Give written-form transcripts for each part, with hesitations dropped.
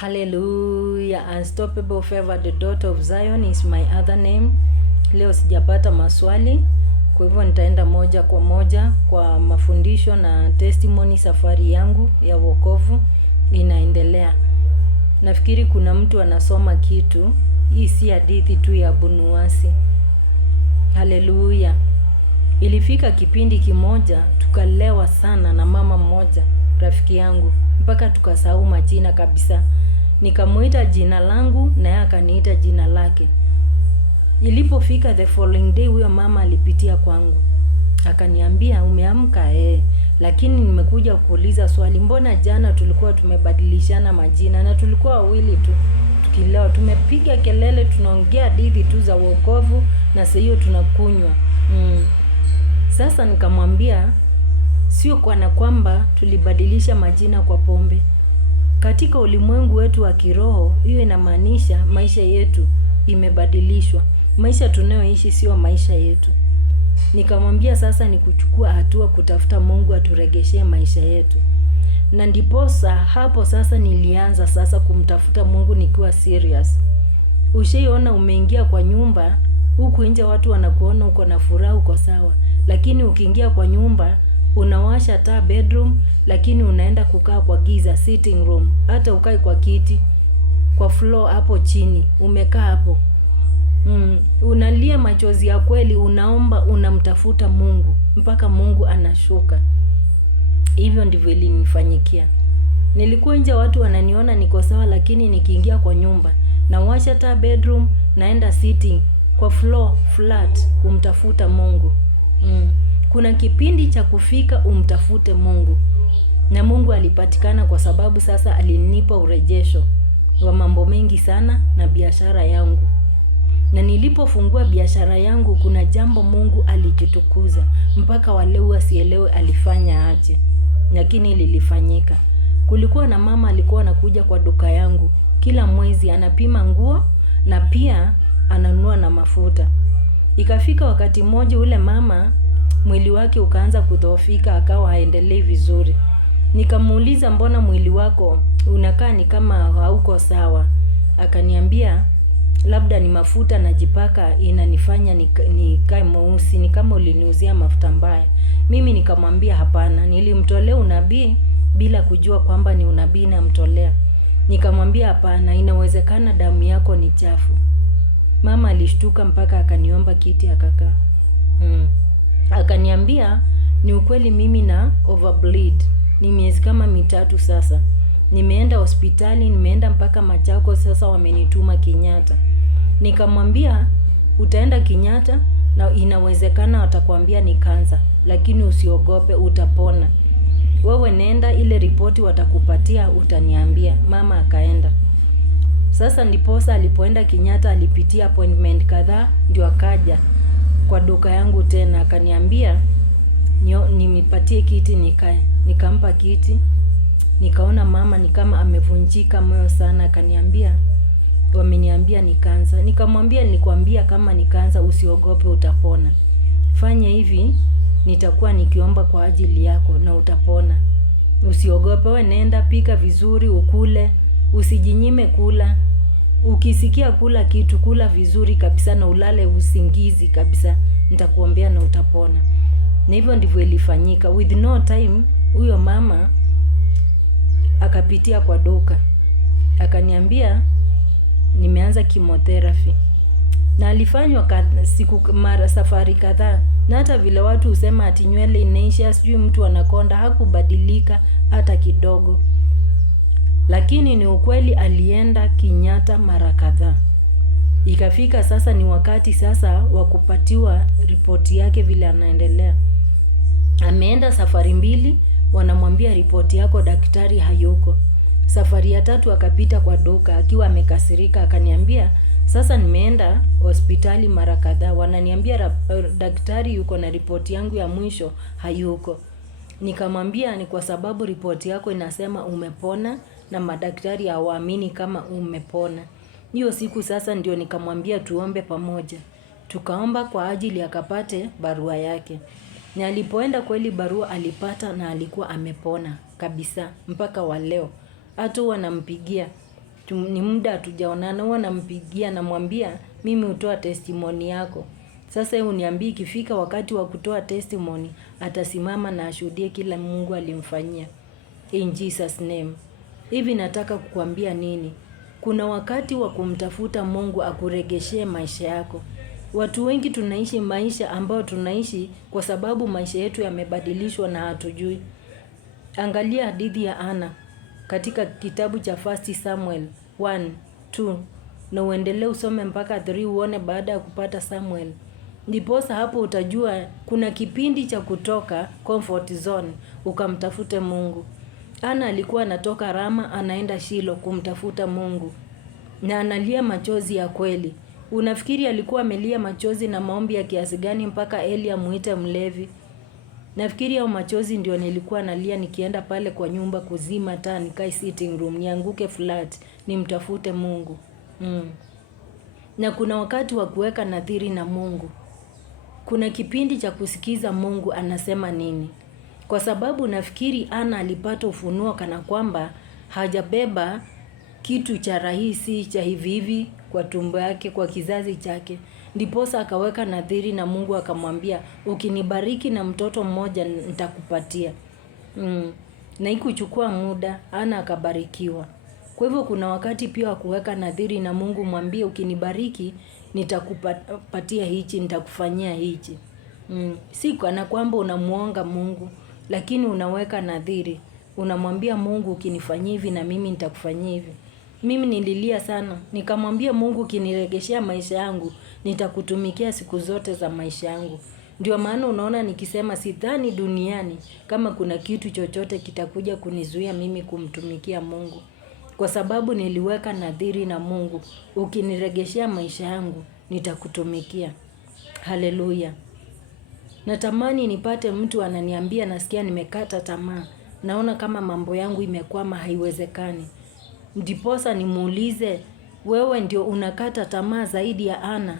Hallelujah. Unstoppable Favor, the daughter of Zion is my other name. Leo sijapata maswali, kwa hivyo nitaenda moja kwa moja kwa mafundisho na testimony. Safari yangu ya wokovu inaendelea. Nafikiri kuna mtu anasoma kitu. Hii si hadithi tu ya Bunuwasi. Hallelujah. Ilifika kipindi kimoja tukalewa sana na mama mmoja, rafiki yangu, mpaka tukasahau majina kabisa. Nikamuita jina langu na yeye akaniita jina lake. Ilipofika the following day, huyo mama alipitia kwangu. Akaniambia, umeamka? Lakini nimekuja kuuliza swali, mbona jana tulikuwa tumebadilishana majina na tulikuwa wawili tu tukilewa, tumepiga kelele, tunaongea hadithi tu za wokovu na sasa hiyo tunakunywa. Sasa nikamwambia sio kana kwamba tulibadilisha majina kwa pombe. Katika ulimwengu wetu wa kiroho, hiyo inamaanisha maisha yetu imebadilishwa. Maisha tunayoishi sio maisha yetu. Nikamwambia sasa ni kuchukua hatua kutafuta Mungu aturegeshe maisha yetu. Na ndiposa hapo sasa nilianza sasa kumtafuta Mungu nikiwa serious. Ushaiona umeingia kwa nyumba, huku nje watu wanakuona uko na furaha, uko sawa. Lakini ukiingia kwa nyumba, unawasha taa bedroom, lakini unaenda kukaa kwa giza sitting room. Hata ukai kwa kiti, kwa floor hapo chini, umekaa hapo. Unalia machozi ya kweli, unaomba, unamtafuta Mungu mpaka Mungu anashuka. Hivyo ndivyo ilinifanyikia. Nilikuwa nje watu wananiona niko sawa, lakini nikiingia kwa nyumba na washa taa bedroom, naenda sitting kwa floor flat kumtafuta Mungu. Kuna kipindi cha kufika umtafute Mungu. Na Mungu alipatikana kwa sababu sasa alinipa urejesho wa mambo mengi sana na biashara yangu. Na nilipofungua biashara yangu, kuna jambo Mungu alijitukuza. Mpaka waleo sielewe alifanya aje, lakini lilifanyika. Kulikuwa na mama alikuwa anakuja kwa duka yangu kila mwezi, anapima nguo na pia ananunua na mafuta. Ikafika wakati mmoja ule mama mwili wake ukaanza kudhoofika, akawa haendelei vizuri. Nikamuuliza, mbona mwili wako unakaa ni kama hauko sawa? Akaniambia labda ni mafuta najipaka inanifanya nikae mweusi, ni kama uliniuzia mafuta mbaya. Mimi nikamwambia hapana, nilimtolea unabii bila kujua kwamba ni unabii namtolea. Nikamwambia hapana, inawezekana damu yako ni chafu. Mama alishtuka mpaka akaniomba kiti akakaa. Akaniambia ni ukweli, mimi na overbleed. Ni miezi kama 3 sasa. Nimeenda hospitali, nimeenda mpaka Machako, sasa wamenituma Kenyatta. Nikamwambia utaenda Kenyatta na inawezekana watakwambia ni kansa, lakini usiogope, utapona. Wewe nenda, ile ripoti watakupatia utaniambia. Mama akaenda. Sasa ndiposa alipoenda Kenyatta alipitia appointment kadhaa, ndio akaja kwa duka yangu tena akaniambia nimpatie kiti nikae. Nikampa kiti. Nikaona mama ni kama amevunjika moyo sana. Akaniambia wameniambia ni kansa. Nikamwambia nilikwambia kama ni kansa usiogope, utapona. Fanya hivi, nitakuwa nikiomba kwa ajili yako na utapona. Usiogope, wewe nenda, pika vizuri, ukule, usijinyime kula. Ukisikia kula kitu, kula vizuri kabisa na ulale usingizi kabisa. Nitakuombea na utapona. Na hivyo ndivyo ilifanyika. With no time, huyo mama akapitia kwa duka. Akaniambia nimeanza chemotherapy. Na alifanywa safari kadhaa. Na hata vile watu husema ati nywele inaisha, sijui mtu anakonda, hakubadilika hata kidogo. Lakini ni ukweli, alienda Kenyatta mara kadhaa. Ikafika sasa ni wakati sasa wa kupatiwa ripoti yake vile anaendelea. Ameenda safari 2, wanamwambia ripoti yako daktari hayuko. Safari ya 3 akapita kwa duka akiwa amekasirika, akaniambia sasa nimeenda hospitali mara kadhaa, wananiambia daktari yuko na ripoti yangu ya mwisho hayuko. Nikamwambia ni kwa sababu ripoti yako inasema umepona na madaktari hawaamini kama umepona. Hiyo siku sasa ndio nikamwambia tuombe pamoja. Tukaomba kwa ajili akapate barua yake. Na alipoenda kweli barua alipata na alikuwa amepona kabisa mpaka wa leo. Hata wanampigia ni muda hatujaonana, huwa nampigia namwambia mimi hutoa testimony yako. Sasa uniambie ikifika wakati wa kutoa testimony atasimama na ashuhudie kila Mungu alimfanyia. In Jesus name. Hivi nataka kukuambia nini? Kuna wakati wa kumtafuta Mungu akuregeshee maisha yako. Watu wengi tunaishi maisha ambao tunaishi kwa sababu maisha yetu yamebadilishwa na hatujui. Angalia hadithi ya Ana katika kitabu cha 1 Samuel 1:2 na uendelee usome mpaka 3 uone baada ya kupata Samuel. Ndiposa hapo utajua kuna kipindi cha kutoka comfort zone ukamtafute Mungu. Ana alikuwa anatoka Rama anaenda Shilo kumtafuta Mungu. Na analia machozi ya kweli. Unafikiri alikuwa amelia machozi na maombi ya kiasi gani mpaka Eli amuite mlevi? Nafikiri hao machozi ndio nilikuwa nalia nikienda pale kwa nyumba kuzima taa nikae sitting room nianguke flat nimtafute Mungu. Na kuna wakati wa kuweka nadhiri na Mungu. Kuna kipindi cha kusikiza Mungu anasema nini. Kwa sababu nafikiri Ana alipata ufunuo kana kwamba hajabeba kitu cha rahisi cha hivi hivi kwa tumbo yake, kwa kizazi chake. Ndiposa akaweka nadhiri na Mungu akamwambia ukinibariki na mtoto mmoja nitakupatia. Na ikuchukua muda, Ana akabarikiwa. Kwa hivyo kuna wakati pia wa kuweka nadhiri na Mungu, mwambie ukinibariki nitakupatia hichi, nitakufanyia hichi. Si kana kwamba unamuonga Mungu, lakini unaweka nadhiri. Unamwambia Mungu ukinifanyia hivi na mimi nitakufanyia hivi. Mimi nililia sana, nikamwambia Mungu ukiniregeshea maisha yangu, nitakutumikia siku zote za maisha yangu. Ndio maana unaona nikisema sidhani duniani kama kuna kitu chochote kitakuja kunizuia mimi kumtumikia Mungu. Kwa sababu niliweka nadhiri na Mungu, ukiniregeshea maisha yangu, nitakutumikia. Haleluya. Natamani nipate mtu ananiambia nasikia nimekata tamaa. Naona kama mambo yangu imekwama haiwezekani. Ndiposa nimuulize, wewe ndio unakata tamaa zaidi ya Ana?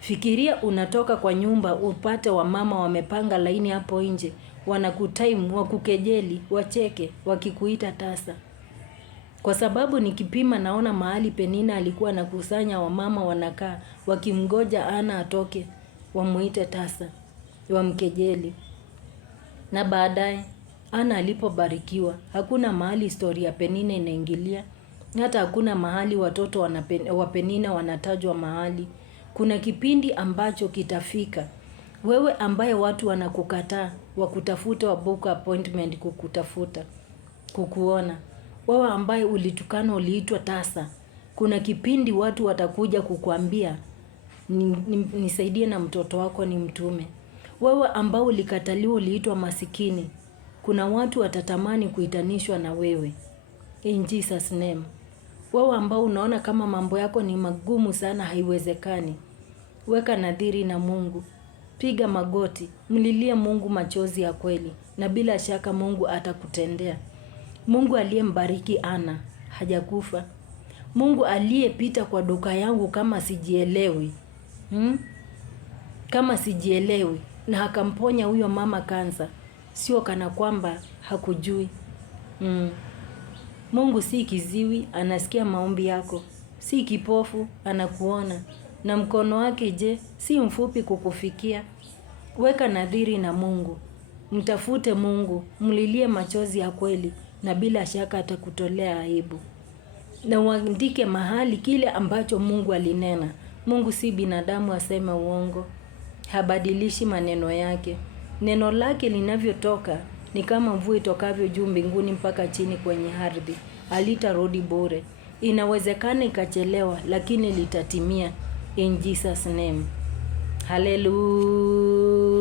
Fikiria unatoka kwa nyumba upate wamama wamepanga laini hapo nje, wanakutaimu, wakukejeli, wacheke, wakikuita tasa. Kwa sababu nikipima naona mahali Penina alikuwa anakusanya wamama wanakaa, wakimgoja Ana atoke, wamuite tasa, wamkejeli. Na baadaye Ana alipobarikiwa, hakuna mahali historia Penina inaingilia, hata hakuna mahali watoto wa Penina wanatajwa mahali. Kuna kipindi ambacho kitafika. Wewe ambaye watu wanakukataa, wakutafuta wabook appointment kukutafuta, kukuona. Wewe ambaye ulitukana uliitwa tasa. Kuna kipindi watu watakuja kukuambia, nisaidie na mtoto wako ni mtume. Wewe ambao ulikataliwa uliitwa masikini. Kuna watu watatamani kuitanishwa na wewe. In Jesus name. Wewe ambao unaona kama mambo yako ni magumu sana haiwezekani. Weka nadhiri na Mungu. Piga magoti, mlilie Mungu machozi ya kweli na bila shaka Mungu atakutendea. Mungu aliyembariki Ana hajakufa. Mungu aliyepita kwa duka yangu kama sijielewi. Kama sijielewi na akamponya huyo mama kansa. Sio kana kwamba hakujui. Mungu si kiziwi, anasikia maombi yako. Si kipofu, anakuona. Na mkono wake je, si mfupi kukufikia. Weka nadhiri na Mungu. Mtafute Mungu, mlilie machozi ya kweli na bila shaka atakutolea aibu. Na uandike mahali kile ambacho Mungu alinena. Mungu si binadamu aseme uongo. Habadilishi maneno yake. Neno lake linavyotoka ni kama mvua itokavyo juu mbinguni mpaka chini kwenye ardhi. Halitarudi bure. Inawezekana ikachelewa lakini litatimia. In Jesus name. Hallelujah.